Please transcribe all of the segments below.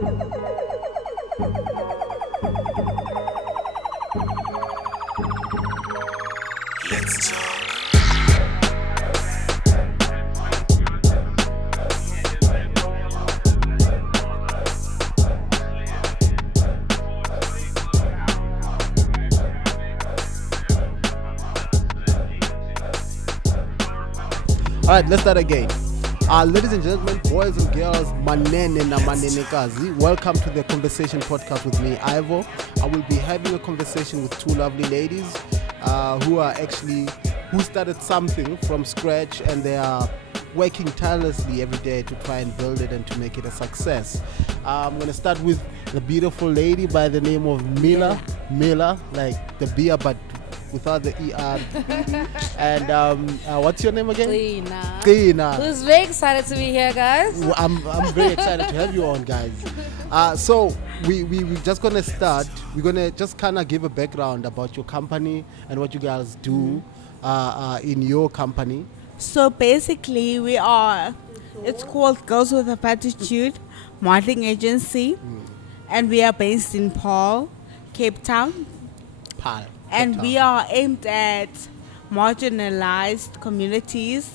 Let's talk. All right, let's start again. Ladies and gentlemen, boys and girls, manene na manenekazi, welcome to the Conversation Podcast with me, Ivor. I will be having a conversation with two lovely ladies who started something from scratch, and they are working tirelessly every day to try and build it and to make it a success. I'm going to start with the beautiful lady by the name of Mila, like the beer but without the ER. And what's your name again? Gcina. Who's very excited to be here, guys? I'm very excited to have you on, guys. So we're just going to start. We're going to just kind of give a background about your company and what you guys do in your company. So basically it's called Girls with a FATtitude modeling agency, and we are based in Paarl, Cape Town. And we are aimed at marginalized communities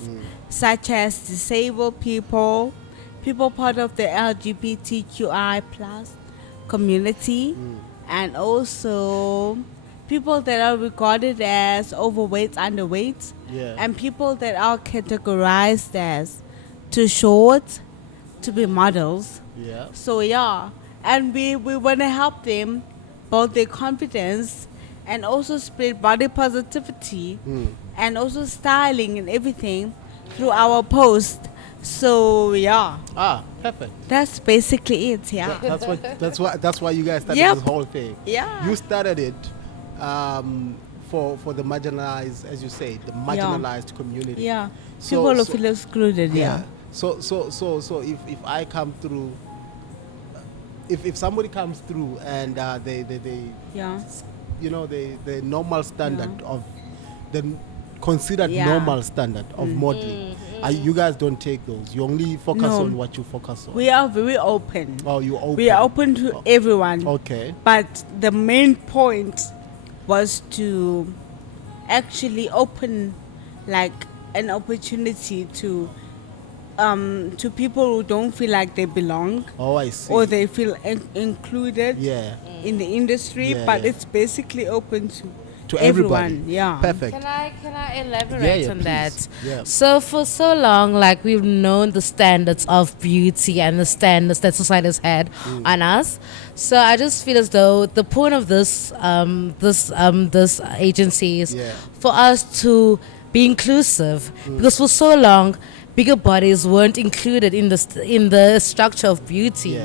such as disabled people part of the LGBTQI plus community, and also people that are regarded as overweight, underweight, and people that are categorized as too short to be models. So and we want to help them build their confidence and also spread body positivity and also styling and everything through our post. So Perfect. That's basically it. That's why you guys started this whole thing. You started it for the marginalized, as you say, the marginalized community. People who feel excluded. So if I come through, if somebody comes through and they the normal standard of the considered normal standard of modeling, you guys don't take those. You only focus on what you focus on. We are very open. Oh, you open. We are open to everyone. Okay. But the main point was to actually open like an opportunity to people who don't feel like they belong. Oh, I see. Or they feel included in the industry, but it's basically open to everyone. Perfect. Can I elaborate on please. that? So for so long, like, we've known the standards of beauty and the standards that society has had on us. So I just feel as though the point of this agency is for us to be inclusive, because for so long bigger bodies weren't included in the structure of beauty.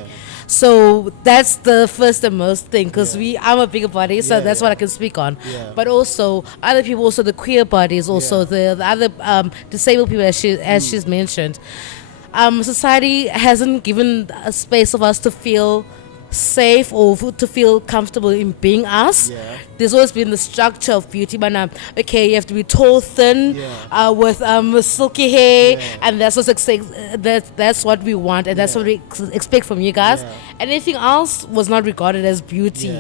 So that's the first and most thing, because I'm a bigger body, so that's what I can speak on. But also other people, also the queer bodies, also the other disabled people, as she's mentioned. Society hasn't given a space of us to feel safe or to feel comfortable in being us. There's always been the structure of beauty, but now, okay, you have to be tall, thin, with silky hair, and that's what we want, and that's what we expect from you guys. Anything else was not regarded as beauty,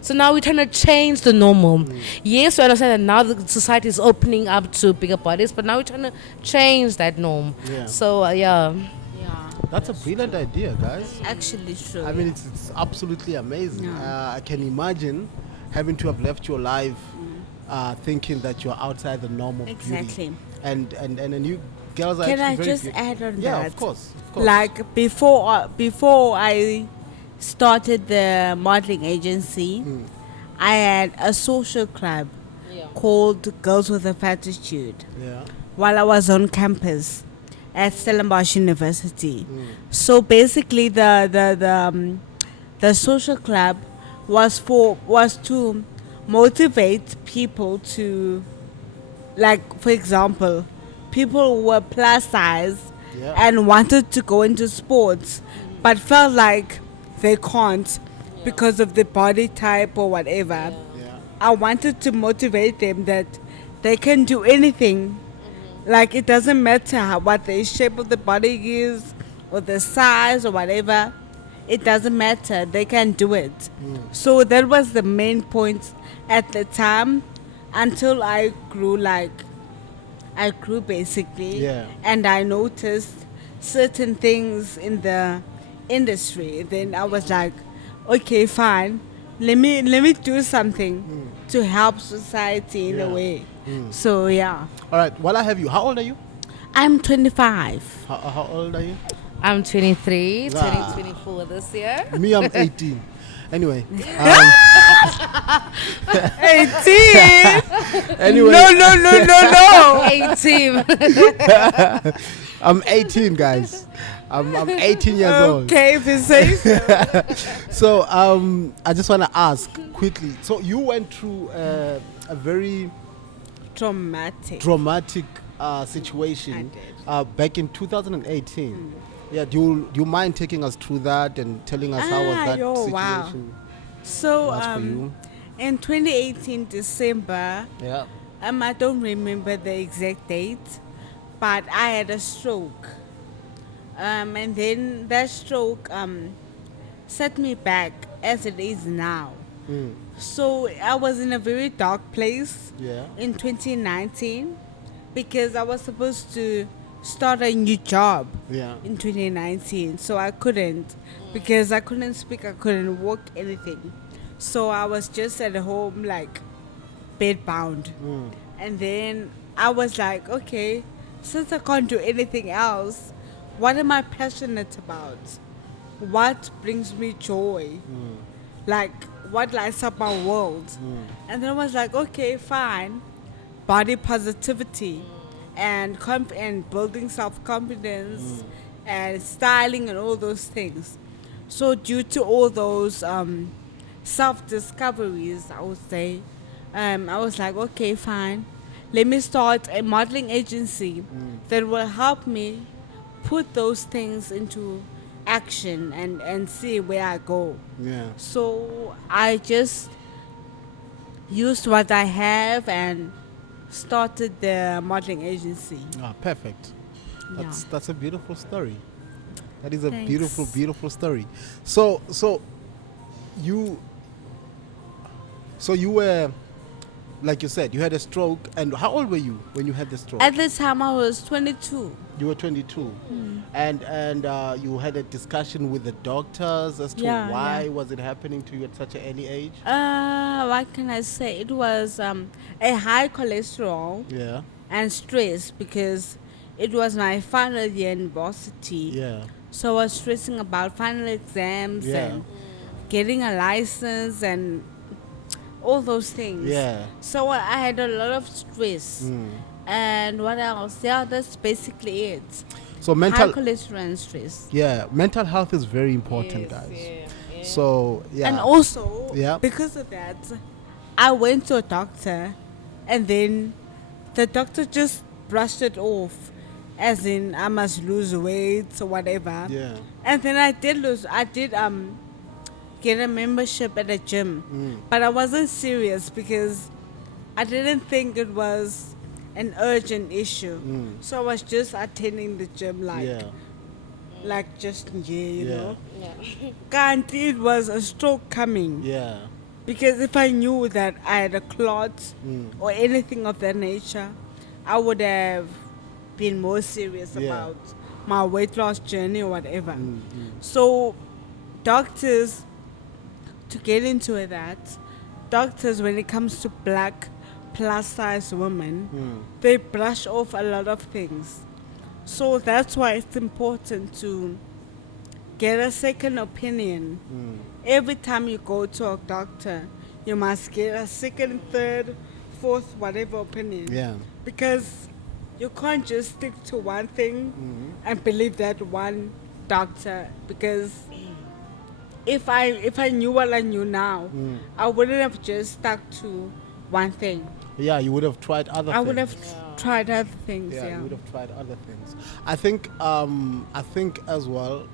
So now we're trying to change the normal. Yes, we understand that now the society is opening up to bigger bodies, but now we're trying to change that norm. So That's a brilliant idea, guys. Actually true. I mean, it's absolutely amazing. I can imagine having to have left your life thinking that you're outside the norm of beauty. And you girls are Can I very just beautiful. add on that? Yeah, of course. Like before I started the modeling agency, I had a social club called Girls with a FATtitude while I was on campus at Stellenbosch University. So basically the social club was to motivate people to, like, for example, people who were plus size and wanted to go into sports but felt like they can't because of the body type or whatever. I wanted to motivate them that they can do anything. Like, it doesn't matter what the shape of the body is or the size or whatever. it doesn't matter. They can do it. So that was the main point at the time until I grew basically. Yeah. And I noticed certain things in the industry. Then I was like, okay, fine. Let me do something to help society in a way. So yeah. All right. While I have you, how old are you? I'm 25. How old are you? I'm 23, Ah. turning 24 this year. Me, I'm 18. Anyway. 18. Anyway. No. 18. I'm 18, guys. I'm 18 years old. Okay, if you say so. So I just want to ask quickly. So you went through a very Traumatic. situation I back in 2018. Yeah, do you mind taking us through that and telling us how was that situation Wow. So was for you? in 2018 December, Yeah. I don't remember the exact date, but I had a stroke. And then that stroke set me back as it is now. So I was in a very dark place Yeah. in 2019 because I was supposed to start a new job Yeah. in 2019. So I couldn't because I couldn't speak, I couldn't walk, anything. So I was just at home like bedbound. And then I was like, okay, since I can't do anything else, what am I passionate about? What brings me joy? Like, what lights up my world? And then I was like, okay, fine. Body positivity and and building self-confidence and styling and all those things. So due to all those self-discoveries, I would say, I was like, okay, fine. Let me start a modeling agency that will help me put those things into action and see where I go. Yeah. So I just used what I have and started the modeling agency. Ah, perfect. Yeah. That's a beautiful story. That is a Thanks. beautiful story. So you were, like you said, you had a stroke. And how old were you when you had the stroke? At the time I was 22. You were 22. And you had a discussion with the doctors as to why was it happening to you at such an early age? What can I say? It was a high cholesterol Yeah. and stress because it was my final year university. Yeah. So I was stressing about final exams Yeah. and getting a license and all those things. Yeah. So I had a lot of stress. And what else? Yeah, that's basically it. So High cholesterol and stress. yeah, mental health is very important, guys. So yeah. And also, Yeah. because of that, I went to a doctor and then the doctor just brushed it off as in I must lose weight or whatever. Yeah. And then I did get a membership at a gym. But I wasn't serious because I didn't think it was an urgent issue. So I was just attending the gym like just you know. Can't it was a stroke coming. Yeah. Because if I knew that I had a clot or anything of that nature, I would have been more serious about my weight loss journey or whatever. So doctors, to get into that, doctors, when it comes to black plus size women, they brush off a lot of things. So that's why it's important to get a second opinion. Every time you go to a doctor, you must get a second, third, fourth, whatever opinion. Yeah. Because you can't just stick to one thing and believe that one doctor. Because if I knew what I knew now, I wouldn't have just stuck to one thing. Yeah, you would have tried other things. I would have tried other things. Yeah, Yeah. you would have tried other things. I think as well,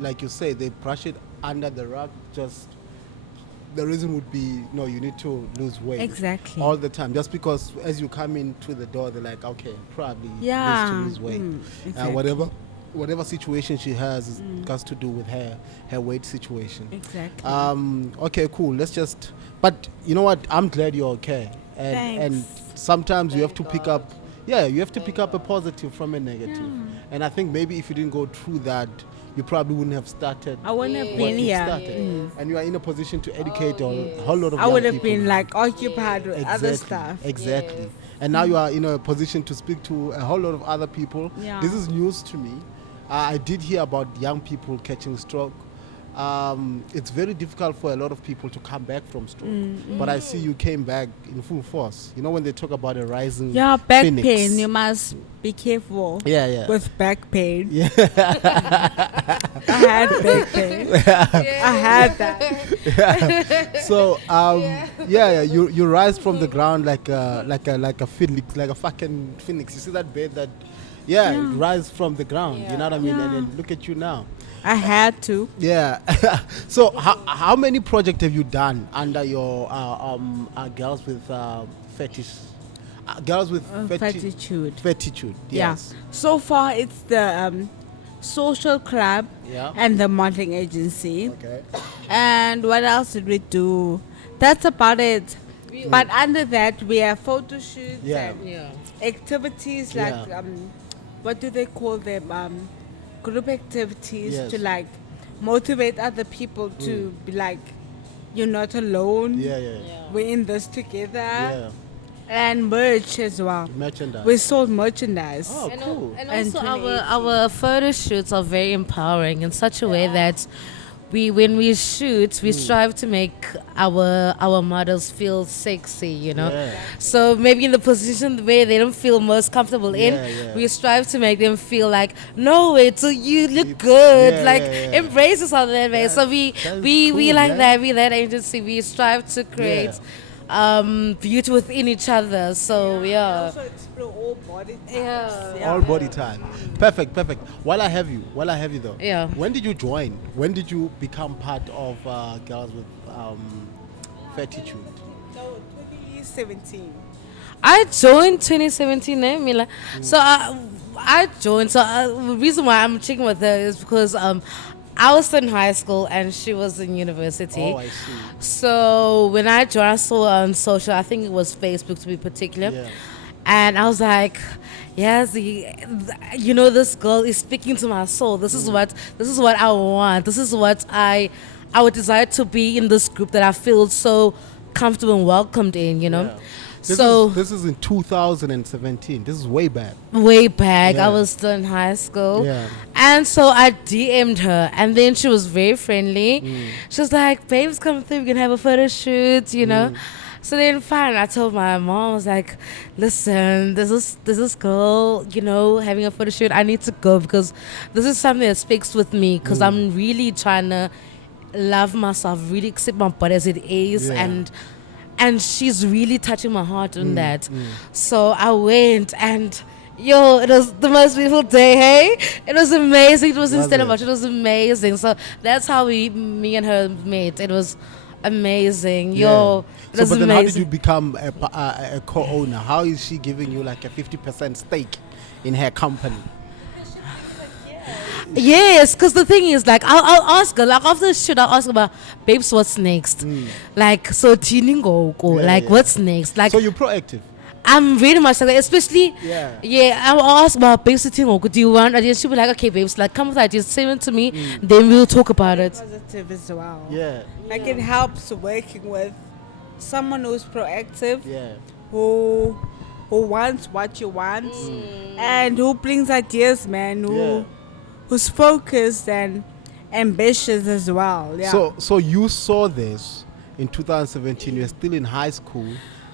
like you say, they brush it under the rug. Just the reason would be, no, you need to lose weight. Exactly. All the time. Just because as you come into the door, they're like, okay, probably needs to lose weight. Exactly. whatever situation she has has to do with her weight situation. Exactly. Okay, cool. Let's just. But you know what? I'm glad you're okay. And sometimes you have to pick up. Yeah, you have to pick up a positive from a negative. And I think maybe if you didn't go through that, you probably wouldn't have started. I wouldn't have been here. And you are in a position to educate a whole lot of I young would have people. been like occupied with other stuff. Exactly. And now you are in a position to speak to a whole lot of other people. Yeah. This is news to me. I did hear about young people catching stroke. It's very difficult for a lot of people to come back from stroke. But I see you came back in full force. You know when they talk about a rising back phoenix. pain. You must be careful. With back pain. Yeah. I had back pain. I had that. So you rise from the ground like a phoenix, like a fucking phoenix. You see that bird that it rise from the ground. You know what I mean? And then look at you now. I had to. Yeah. So how many projects have you done under your girls with fetish? Girls with FATtitude. FATtitude. Yes. Yeah. So far, it's the social club and the modeling agency. Okay. And what else did we do? That's about it. But under that, we have photo shoots and activities like what do they call them? Group activities to like motivate other people to be like, you're not alone. We're in this together. And merch as well. Merchandise. We sold merchandise. Oh, cool. And also our photo shoots are very empowering in such a way that when we shoot, we strive to make our models feel sexy, you know. So maybe in the position where they don't feel most comfortable we strive to make them feel like, no, wait, so you look good, embrace us on that way. So we cool, like that. We that agency, we strive to create beauty within each other. So also explore all body types. All body type. Perfect. While I have you though. Yeah. When did you join? When did you become part of Girls with FATtitude? No, 2017. I joined 2017, Amila. So I joined. So the reason why I'm checking with her is because I was in high school and she was in university. Oh, I see. So when I joined, I saw her on social, I think it was Facebook to be particular. And I was like, yes, you know, this girl is speaking to my soul. This is what I want. This is what I would desire to be in this group that I feel so comfortable and welcomed in, you know. This is in 2017. This is way back. I was still in high school. And so I DM'd her, and then she was very friendly. She was like, babes, come through, we can have a photo shoot, you know. So then fine, I told my mom, I was like, listen, there's this girl, you know, having a photo shoot. I need to go because this is something that speaks with me, because I'm really trying to love myself, really accept my body as it is, and she's really touching my heart on that. So I went, and it was the most beautiful day, hey? It was amazing. It was instead of much, it was amazing. So that's how me and her met. It was amazing. It was but then amazing. How did you become a co-owner? How is she giving you like a 50% stake in her company? Yes, because the thing is, like, I'll ask her, like, after the shoot, I'll ask her about, babes, what's next? Like, so, what's next? Like, so you're proactive? I'm very much like that, especially, I'll ask about babes, do you want? And then she'll be like, okay, babes, like, come with ideas, send it to me, then we'll talk about it. Positive as well. Like it helps working with someone who's proactive, who wants what you want, and who brings ideas, man, who's focused and ambitious as well. So you saw this in 2017. You're still in high school.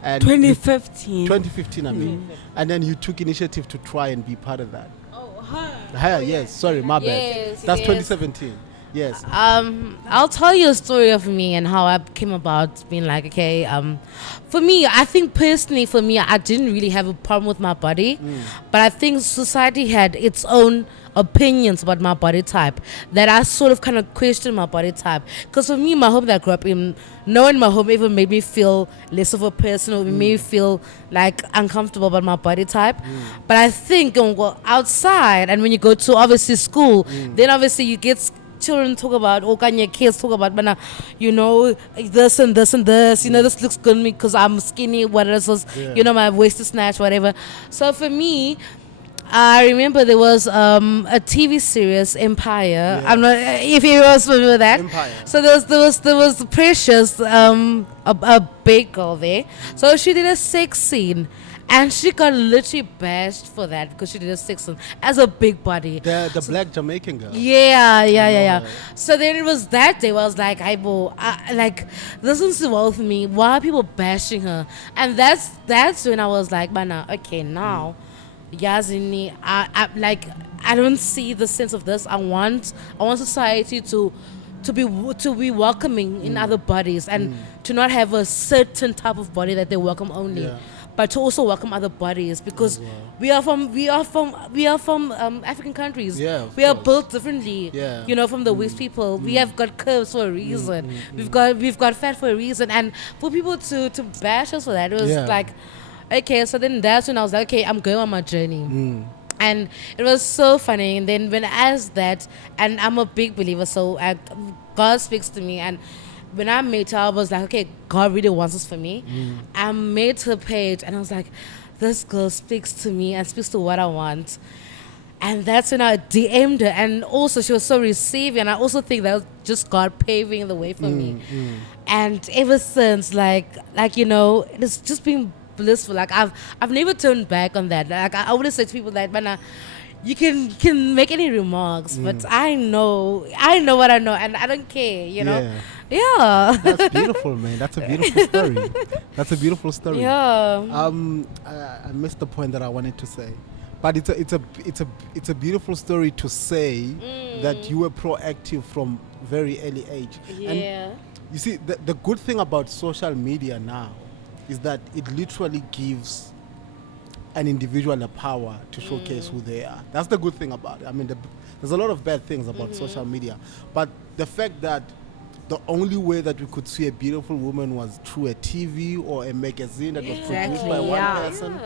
And 2015. I mean. And then you took initiative to try and be part of that. Oh, her. Yes. Sorry, my bad. Yes, That's 2017. Yes. I'll tell you a story of me and how I came about being like, okay, for me, I think personally, for me, I didn't really have a problem with my body, but I think society had its own opinions about my body type that I sort of kind of questioned my body type. Because for me, my home that I grew up in, no one in my home ever made me feel less of a person or made me feel like uncomfortable about my body type. But I think outside, and when you go to obviously school, then obviously you get children talk about, or can your kids talk about, but you know, this and this and this, you know, this looks good on me because I'm skinny, whatever, you know, my waist is snatched, whatever. So for me, I remember there was a TV series, Empire. I'm not if you was familiar with that. Empire. So there was Precious, a big girl there. So she did a sex scene. And she got literally bashed for that because she did a sex scene as a big body. The black Jamaican girl. Yeah. So then it was that day where I was like, like, this isn't well with me. Why are people bashing her? And that's when I was like, mana, okay, now, Yazini, I don't see the sense of this. I want society to be welcoming in other bodies and to not have a certain type of body that they welcome only. Yeah. But to also welcome other bodies because we are from African countries. Yeah, we are course. built differently. Yeah. You know, from the West people, we have got curves for a reason. We've got fat for a reason, and for people to bash us for that, it was like, okay. So then that's when I was like, okay, I'm going on my journey. And it was so funny. And then when I asked that, and I'm a big believer, so God speaks to me, and when I met her, I was like, okay, God really wants this for me. I made her page, and I was like, this girl speaks to me and speaks to what I want. And that's when I DM'd her. And also, she was so receiving. And I also think that was just God paving the way for me. And ever since, like you know, it's just been blissful. Like, I've never turned back on that. Like, I always say to people that, man, you can make any remarks, but I know what I know, and I don't care, you know. Yeah. That's beautiful, man. That's a beautiful story. Yeah. I missed the point that I wanted to say, but it's a beautiful story to say that you were proactive from very early age. Yeah. And you see, the good thing about social media now is that it literally gives an individual the power to showcase who they are. That's the good thing about it. I mean, there's a lot of bad things about social media, but the fact that the only way that we could see a beautiful woman was through a TV or a magazine that was produced by one person,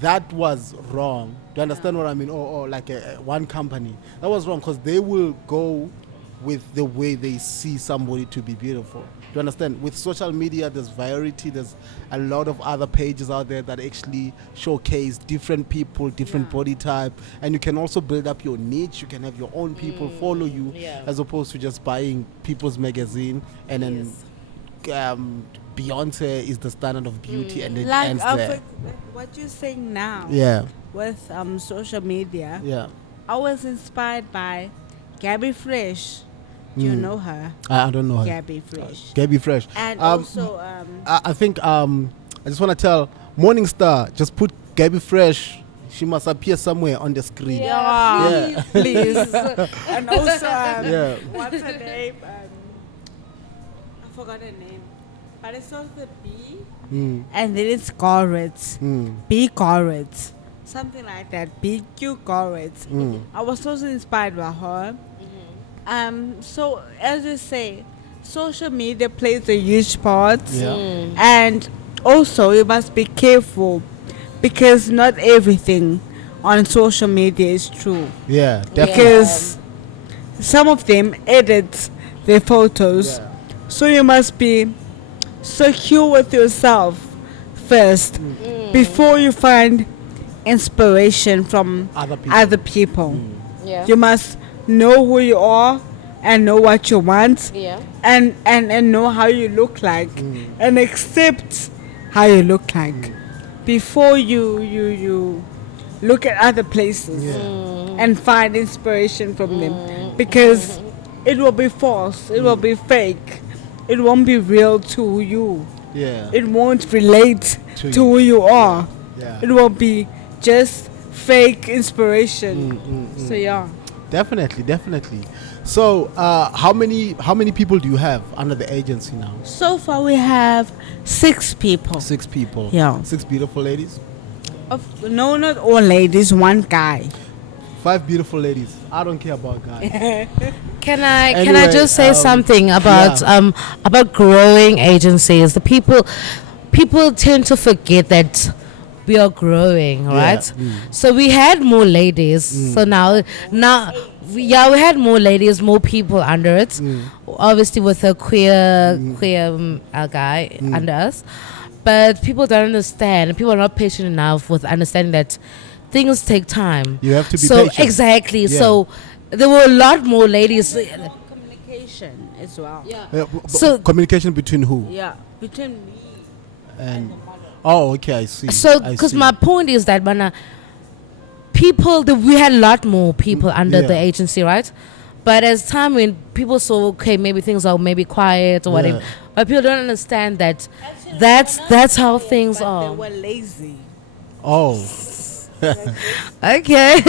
that was wrong. Do you understand what I mean? Or like one company. That was wrong because they will go with the way they see somebody to be beautiful. Do you understand? With social media, there's variety. There's a lot of other pages out there that actually showcase different people, different body type. And you can also build up your niche. You can have your own people follow you as opposed to just buying people's magazine and then Beyonce is the standard of beauty and it ends there. What you're saying now with social media, I was inspired by Gabby Fresh. Do you know her? I don't know her. Gabby Fresh. Gabby Fresh. And also... I think I just want to tell Morningstar, just put Gabby Fresh. She must appear somewhere on the screen. Yeah. Please. And also, what's her name? I forgot her name. But it's also the B. And then it's Goritz. B Goritz. Something like that. BQ Goritz. I was also inspired by her. So as you say, social media plays a huge part, and also you must be careful because not everything on social media is true. Yeah, definitely. Because some of them edit their photos, so you must be secure with yourself first before you find inspiration from other people. You must know who you are and know what you want and know how you look like and accept how you look like before you look at other places and find inspiration from them, because it will be false, it will be fake, it won't be real to you, it won't relate to who you are, it will be just fake inspiration. So Definitely. So, how many people do you have under the agency now? So far, we have 6 people. 6 people. Yeah. 6 beautiful ladies. No, not all ladies. 1 guy. 5 beautiful ladies. I don't care about guys. Can I just say something about growing agencies? The people tend to forget that we are growing, right? So we had more ladies. So now we had more ladies, more people under it. Obviously with a queer guy under us. But people don't understand. People are not patient enough with understanding that things take time. You have to be patient. Exactly. Yeah. So there were a lot more ladies. Communication as well. Yeah. So communication between who? Yeah, between me and the mother. Oh, okay, I see. So because my point is that we had a lot more people under the agency, right? But as time when people saw, okay, maybe things are maybe quiet or whatever, but people don't understand that that's how things are. They were lazy. Oh. Okay.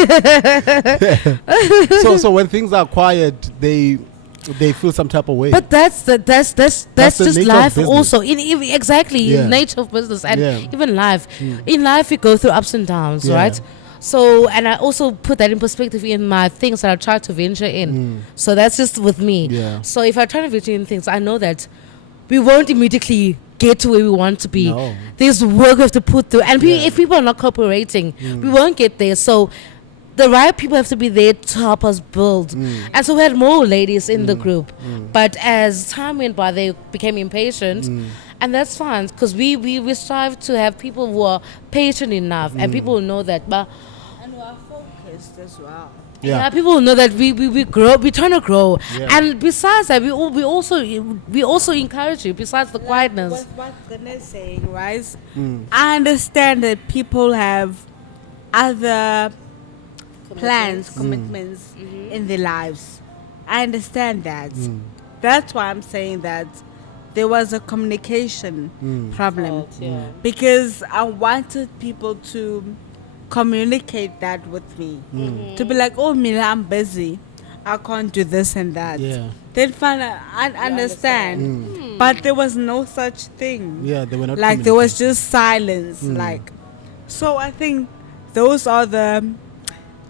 so when things are quiet, they feel some type of way. But that's just life also. Exactly nature of business and even life. In life, we go through ups and downs, right? So, and I also put that in perspective in my things that I try to venture in. So that's just with me. Yeah. So if I try to venture in things, I know that we won't immediately get to where we want to be. No. There's work we have to put through. And if people are not cooperating, we won't get there. So the right people have to be there to help us build. And so we had more ladies in the group. But as time went by, they became impatient. And that's fine, because we strive to have people who are patient enough and people who know that. And who are focused as well. Yeah, people know that we grow, we're trying to grow, and besides that, we also encourage you. Besides the quietness, what Gcina is saying, right? I understand that people have other plans, commitments in their lives. I understand that. That's why I'm saying that there was a communication problem, because I wanted people to communicate that with me, to be like, oh, Mila, I'm busy, I can't do this and that. They'd find I understand, but there was no such thing. Yeah, they were not like there was just silence. Like, so I think those are the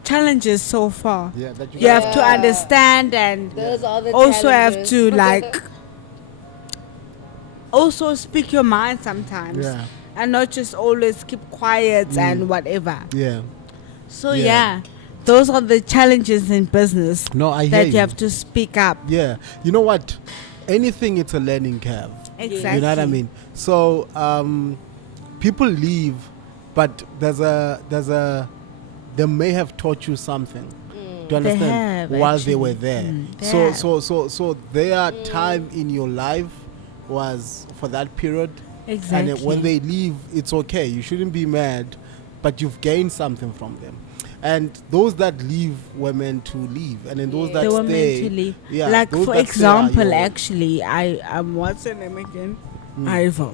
challenges so far. Yeah, that you have to understand, and those are the also challenges. have to like also speak your mind sometimes. And not just always keep quiet and whatever. Yeah. So those are the challenges in business. No, I hear that you have to speak up. Yeah. You know what? Anything, it's a learning curve. Exactly. You know what I mean? So people leave, but they may have taught you something. Do you understand? While they were there. So their time in your life was for that period. Exactly. And when they leave, it's okay. You shouldn't be mad, but you've gained something from them. And those that leave were meant to leave, and then those that they were stay, meant to leave. Yeah, like for example, actually, I'm what's her name again? Ivor.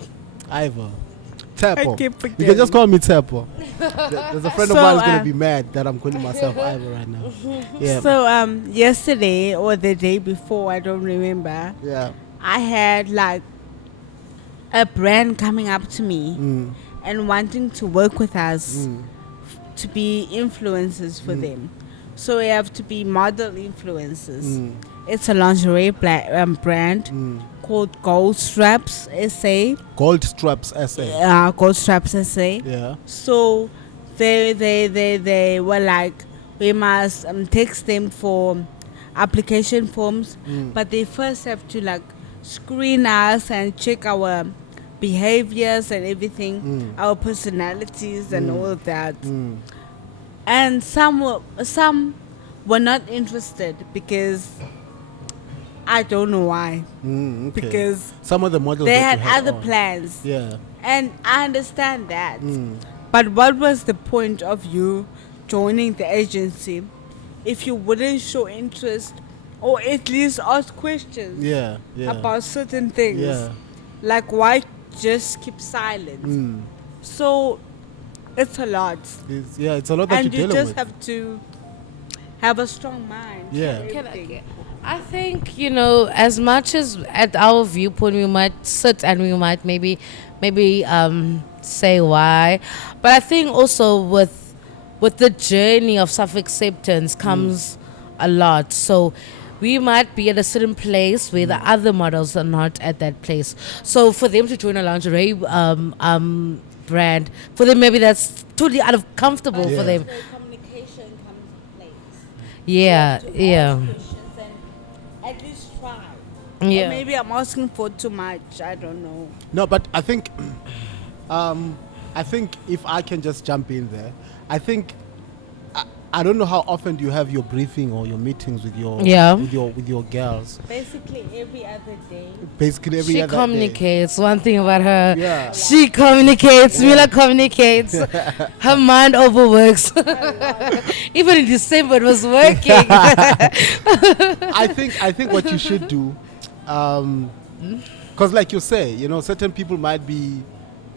Tepo. keep forgetting. You can just call me Tepo. There's a friend of mine who's gonna be mad that I'm calling myself Ivor right now. Yeah. So yesterday or the day before, I don't remember. Yeah. I had like a brand coming up to me and wanting to work with us to be influencers for them. So we have to be model influencers. It's a lingerie brand called Gold Straps SA. Gold Straps SA. Yeah, Gold Straps SA. Yeah. So they were like, we must text them for application forms, but they first have to like screen us and check our behaviors and everything, our personalities and all of that. And some were not interested because I don't know why. Okay. Because some of the models they that had you other plans. Yeah. And I understand that. But what was the point of you joining the agency if you wouldn't show interest or at least ask questions about certain things? Yeah. Like, why just keep silent? So it's a lot. It's a lot that and you're you dealing just with. have to have a strong mind. Yeah. I think, as much as at our viewpoint we might sit and we might maybe say why, but I think also with the journey of self-acceptance comes a lot. So we might be at a certain place where the other models are not at that place. So for them to join a lingerie brand, for them maybe that's totally out of comfortable for them. Where communication comes in place. Yeah, yeah. Questions and at least try. Yeah. Or maybe I'm asking for too much. I don't know. No, but I think, if I can just jump in there, I think I don't know how often do you have your briefing or your meetings with your with your girls. Basically every other day. Basically every She other communicates. One thing about her, Yeah. she communicates. Mila communicates. Her mind overworks. Even in December, it was working. I think what you should do, because like you say, certain people might be.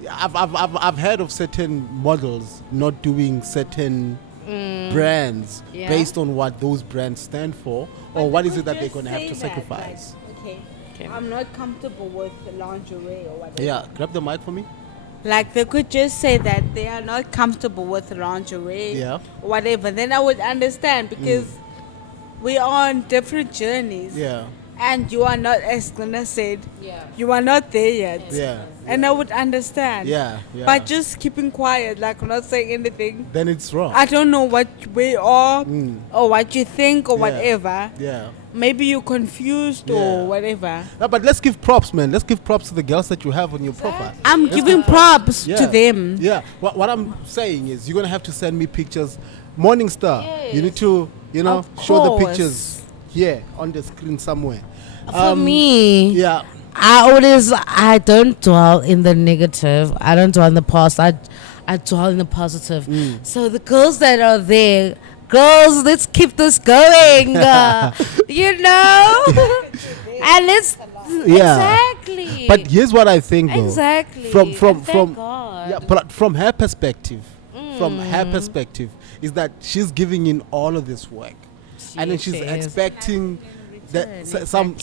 I've heard of certain models not doing certain brands based on what those brands stand for, or what is it that they're going to have to sacrifice. Like, okay, I'm not comfortable with the lingerie or whatever. Yeah, grab the mic for me. Like they could just say that they are not comfortable with lingerie Yeah. or whatever. Then I would understand because we are on different journeys. Yeah. And you are not, as Glenna said, you are not there yet. Yeah. And I would understand. Yeah. But just keeping quiet, like not saying anything. Then it's wrong. I don't know what we are or what you think or Yeah. whatever. Yeah. Maybe you're confused or whatever. No, but let's give props, man. Let's give props to the girls that you have on your profile. I'm giving props to them. Yeah. What I'm saying is you're going to have to send me pictures. Morning Star, you need to, Of show the course. pictures here on the screen somewhere. For me, Yeah. I don't dwell in the negative. I don't dwell in the past. I dwell in the positive. So the girls that are there, girls, let's keep this going. And let's exactly. But here's what I think, though. Exactly. From God. yeah, but from her perspective, is that she's giving in all of this work, and then she's expecting that some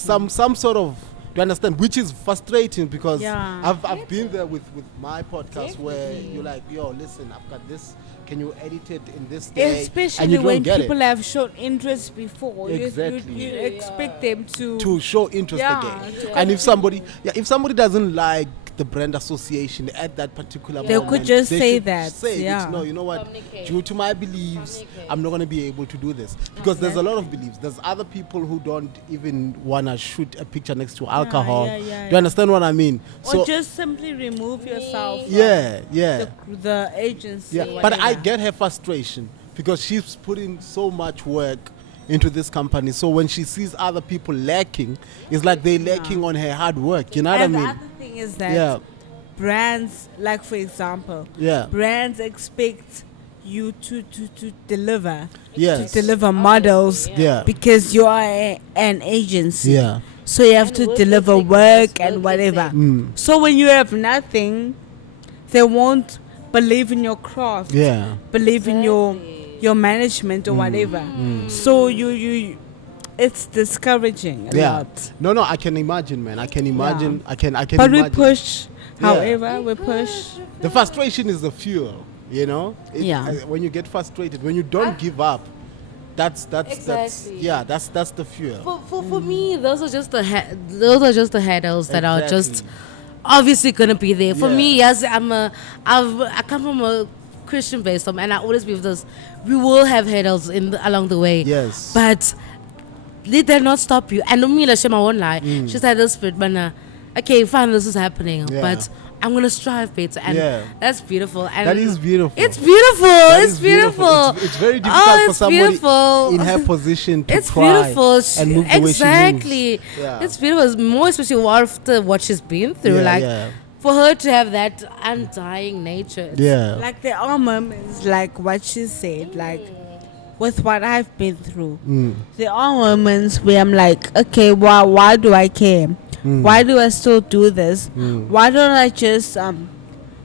sort of. Do you understand? Which is frustrating because I've been there with my podcast where you're like, yo, listen, I've got this. Can you edit it in this day? Especially and you when don't get people it. have shown interest before. Exactly. You expect them to show interest again. And if somebody doesn't like the brand association at that particular moment, they could just they say should that. say, no, you know what? Due to my beliefs, I'm not going to be able to do this. Because there's a lot of beliefs. There's other people who don't even want to shoot a picture next to alcohol. Do you understand what I mean? Or just simply remove yourself from the agency. Yeah. But I get her frustration because she's putting so much work into this company. So when she sees other people lacking, it's like they're lacking on her hard work. You know what I mean? The other thing is that brands, like for example, brands expect you to deliver. Yes. To deliver models. Yeah. Because you are an agency. Yeah. So you have to deliver work and whatever. So when you have nothing, they won't believe in your craft. Yeah. Believe in your management or whatever. So you it's discouraging a lot. No, I can imagine, man. I can imagine. I can But imagine. we push. However, we push. The frustration is the fuel, when you get frustrated, when you don't give up, that's the fuel. For me, those are just the hurdles that are just obviously gonna be there. For me, yes, I come from a Christian based home, and I always believe this. We will have hurdles along the way. Yes. But let that not stop you. And Amila, she won't lie. She's had this spirit, but okay, fine, this is happening, but I'm gonna strive better, and that's beautiful. And that is beautiful. It's beautiful. It's beautiful. It's very difficult for somebody beautiful. in her position to it's try beautiful. and move the way she moves. It's beautiful. More especially after what she's been through. For her to have that undying nature. Like there are moments, like what she said, like with what I've been through. There are moments where I'm like, okay, why do I care? Why do I still do this? Why don't I just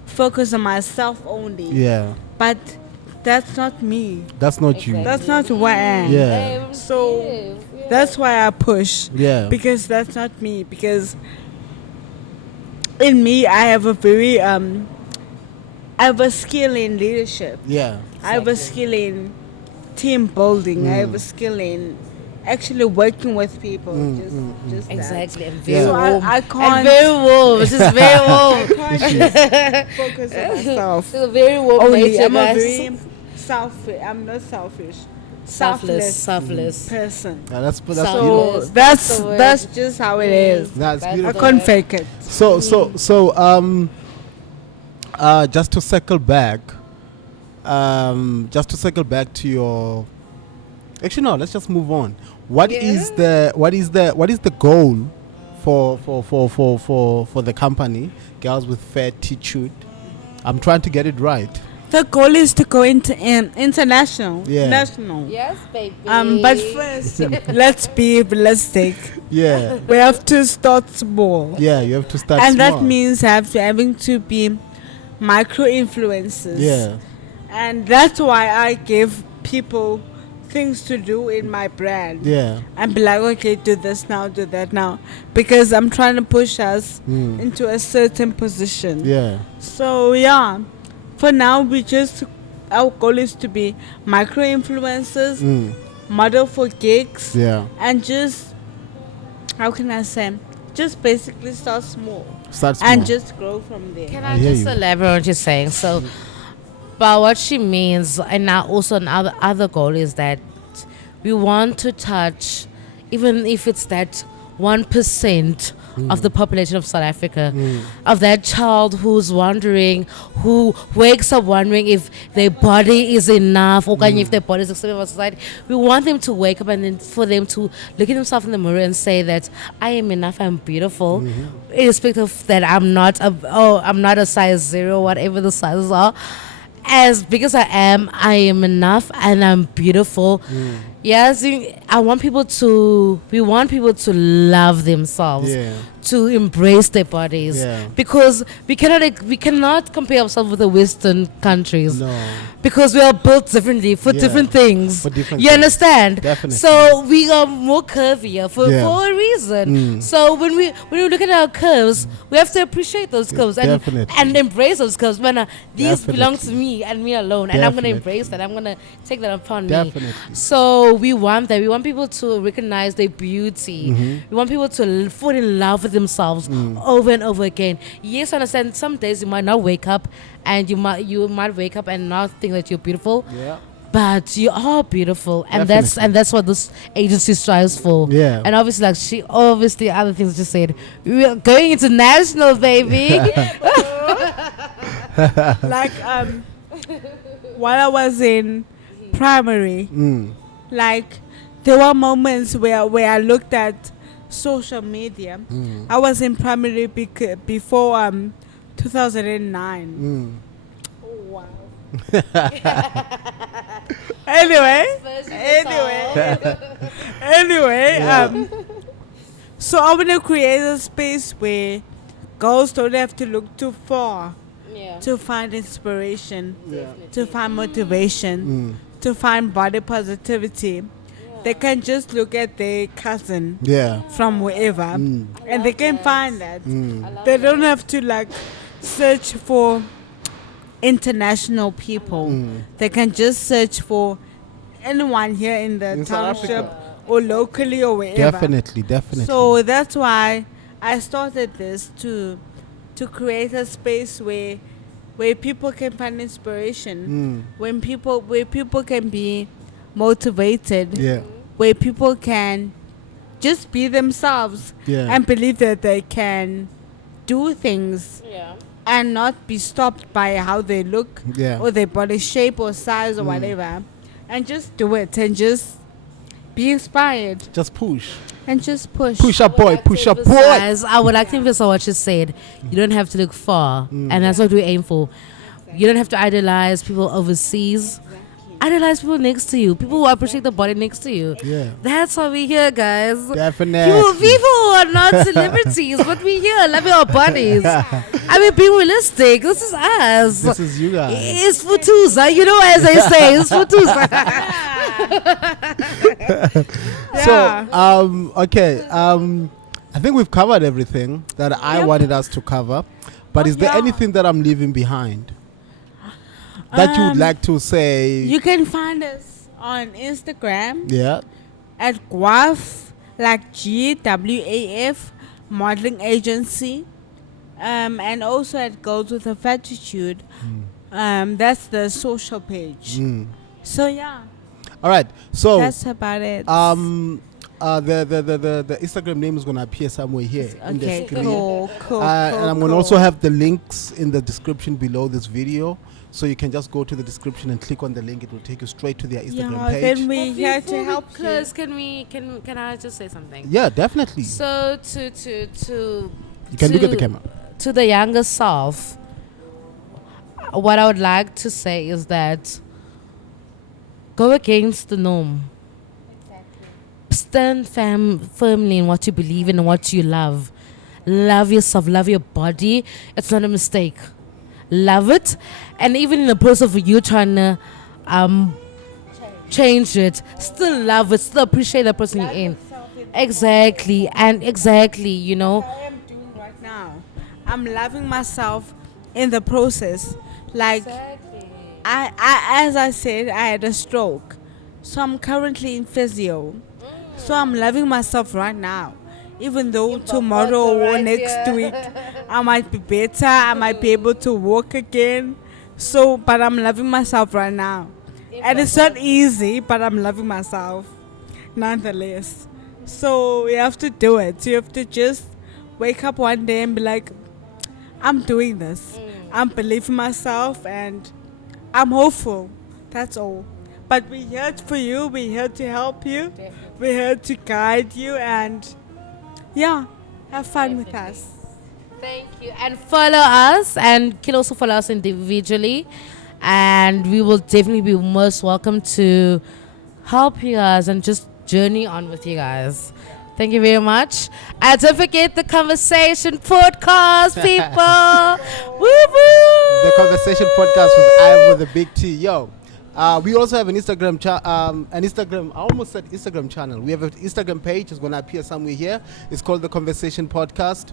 focus on myself only? Yeah. But that's not me. That's not you. That's not who I am. Yeah. So that's why I push. Yeah. Because that's not me. Because in me, I have a very I have a skill in leadership. Yeah. I have a skill in team building. I have a skill in actually working with people. Just that. Exactly. And very So warm. I can't. And very warm. This is very warm. I can't just focus on myself. It's a very warm Only nature, I'm a guys. very selfish. I'm not selfish. Selfless. Person. Yeah, that's So beautiful. That's the word. that's just how it is. That's That's I beautiful. can't fake it. Just to circle back, to your. Actually, no. Let's just move on. What is the goal for the company, Girls with FATtitude? I'm trying to get it right. The goal is to go into international. Yeah. National. Yes, baby. But first, let's be realistic. Yeah. We have to start small. Yeah. You have to start. And small. that means having to be micro influencers. Yeah. And that's why I give people things to do in my brand. Yeah. And be like, okay, do this now, do that now. Because I'm trying to push us into a certain position. Yeah. So, yeah. For now, our goal is to be micro influencers, model for gigs, Yeah. and just, how can I say, just basically start small. Start small. And just grow from there. Can I I hear just you. elaborate on what you're saying? So, but what she means, and now also another other goal is that we want to touch, even if it's that 1% of the population of South Africa, of that child who's wondering, who wakes up wondering if their body is enough, or if their body is accepted by society. We want them to wake up and then for them to look at themselves in the mirror and say that I am enough, I'm beautiful, irrespective of that I'm not a size 0, whatever the sizes are. As big as I am enough and I'm beautiful. Yes, we want people to love themselves, to embrace their bodies, because we cannot compare ourselves with the Western countries. No. Because we are built differently for different things. For different you things. understand? Definitely. So we are more curvier for a reason. So when we look at our curves, we have to appreciate those curves and embrace those curves. Man, these belong to me and me alone, and I'm gonna embrace that. I'm gonna take that upon me. So we want that. We want people to recognize their beauty. We want people to fall in love with themselves over and over again. Yes, I understand. Some days you might not wake up, and you might wake up and not think that you're beautiful. Yeah. But you are beautiful, and that's what this agency strives for. Yeah. And obviously, other things you said, we are going international, baby. Like while I was in primary, like there were moments where I looked at social media. I was in primary before 2009. Oh wow. Anyway, so I want to create a space where girls don't have to look too far to find inspiration, to find motivation, to find body positivity. They can just look at their cousin from wherever and they can find that. They don't have to search for international people. They can just search for anyone here in the township or locally or wherever. Definitely. So that's why I started this to create a space where people can find inspiration, where people can be motivated, where people can just be themselves and believe that they can do things and not be stopped by how they look or their body shape or size or whatever, and just do it and just be inspired. Just push. And just push. Push up, boy. Push up, boy. I would like to emphasize what you said. You don't have to look far, and that's what we aim for. You don't have to idolize people overseas. idolize people next to you. People who appreciate the body next to you. Yeah. That's why we're here, guys. Definitely. People who are not celebrities, but we're here loving our bodies. I mean, being realistic. This is us. This is you guys. It's Futuza, you know, as they say, it's Futuza. So, okay. I think we've covered everything that I wanted us to cover. But is there anything that I'm leaving behind that you would like to say? You can find us on Instagram. Yeah. At GWAF, like GWAF Modeling Agency. And also at Girls with a FATtitude. That's the social page. So yeah. All right. So that's about it. The Instagram name is gonna appear somewhere here in the screen. Cool. And I'm gonna also have the links in the description below this video, so you can just go to the description and click on the link. It will take you straight to their Instagram page. Then we're here to help you. Can I just say something? Yeah, definitely. So to you can look at the camera. To the younger self, what I would like to say is that go against the norm. Stand firmly in what you believe in and what you love. Love yourself, love your body. It's not a mistake. Love it. And even in the process of you trying to change it, still love it, still appreciate the person you're in. Exactly. And exactly, you know. What I am doing right now, I'm loving myself in the process. Like, I as I said, I had a stroke. So I'm currently in physio. So I'm loving myself right now. Even though tomorrow or next week I might be better, I might be able to walk again. So, but I'm loving myself right now. And it's not easy, but I'm loving myself nonetheless. So you have to do it. You have to just wake up one day and be like, I'm doing this. I'm believing myself and I'm hopeful. That's all. But we're here for you. We're here to help you. Definitely. We're here to guide you and have fun with us. Thank you. And follow us, and you can also follow us individually. And we will definitely be most welcome to help you guys and just journey on with you guys. Thank you very much. And don't forget the Conversation Podcast, people. Woo woo! The Conversation Podcast with Ivor the Big T. Yo. We also have an Instagram I almost said Instagram channel. We have an Instagram page. It's going to appear somewhere here. It's called The Conversation Podcast.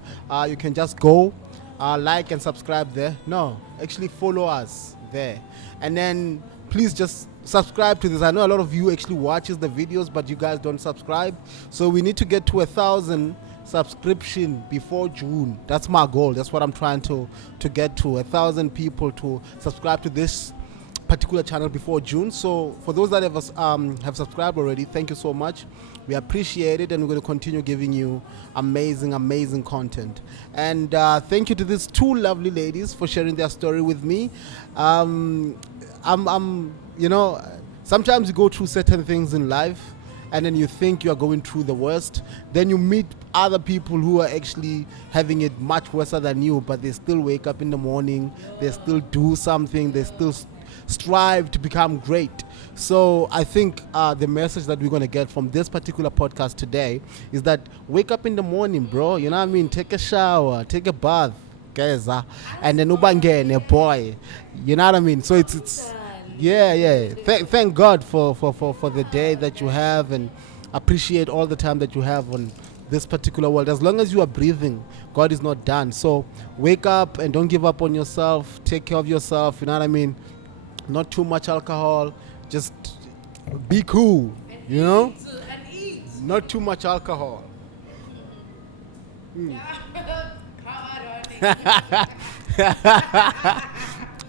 You can just go, like and subscribe there. No, actually follow us there. And then please just subscribe to this. I know a lot of you actually watches the videos, but you guys don't subscribe. So we need to get to 1,000 subscription before June. That's my goal. That's what I'm trying to get to. 1,000 people to subscribe to this particular channel before June. So for those that have subscribed already, thank you so much. We appreciate it, and we're going to continue giving you amazing content. And thank you to these two lovely ladies for sharing their story with me. You know, sometimes you go through certain things in life and then you think you are going through the worst. Then you meet other people who are actually having it much worse than you, but they still wake up in the morning, they still do something, they still strive to become great. So I think the message that we're going to get from this particular podcast today is that wake up in the morning, bro. You know what I mean? Take a shower, take a bath, guys, and then ubangene, boy. You know what I mean? So it's yeah. Thank God for the day that you have, and appreciate all the time that you have on this particular world. As long as you are breathing, God is not done. So wake up and don't give up on yourself. Take care of yourself. You know what I mean? Not too much alcohol. Just be cool. You know? Not too much alcohol.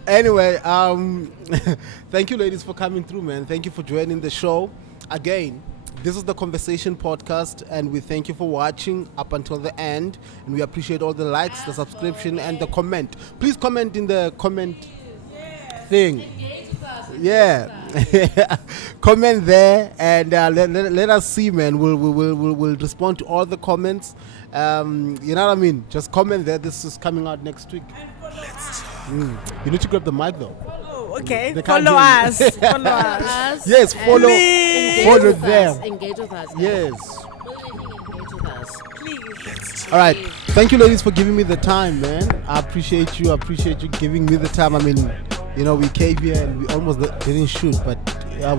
Anyway, thank you ladies for coming through, man. Thank you for joining the show. Again, this is the Conversation Podcast, and we thank you for watching up until the end, and we appreciate all the likes, the subscription, and the comment. Please comment in the comment thing. Yeah. Comment there, and let us see, man. We'll respond to all the comments. You know what I mean? Just comment there. This is coming out next week. You need to grab the mic though. Oh, Okay, They can't follow hear us. you. Follow us. Yes, follow Engage follow with them. us. Engage with us. Yes. Engage with us. Please. All right. Thank you, ladies, for giving me the time, man. I appreciate you. I appreciate you giving me the time. I mean, you know, we came here and we almost didn't shoot, but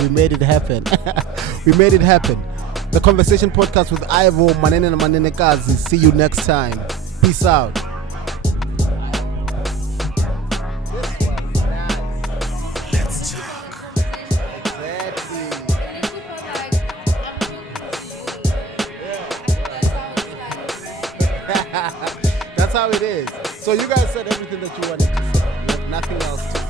we made it happen. We made it happen. The Conversation Podcast with Ivor, Manene and Manene Kazi. See you next time. Peace out. Let's talk. That's how it is. So you guys said everything that you wanted to say. You have nothing else to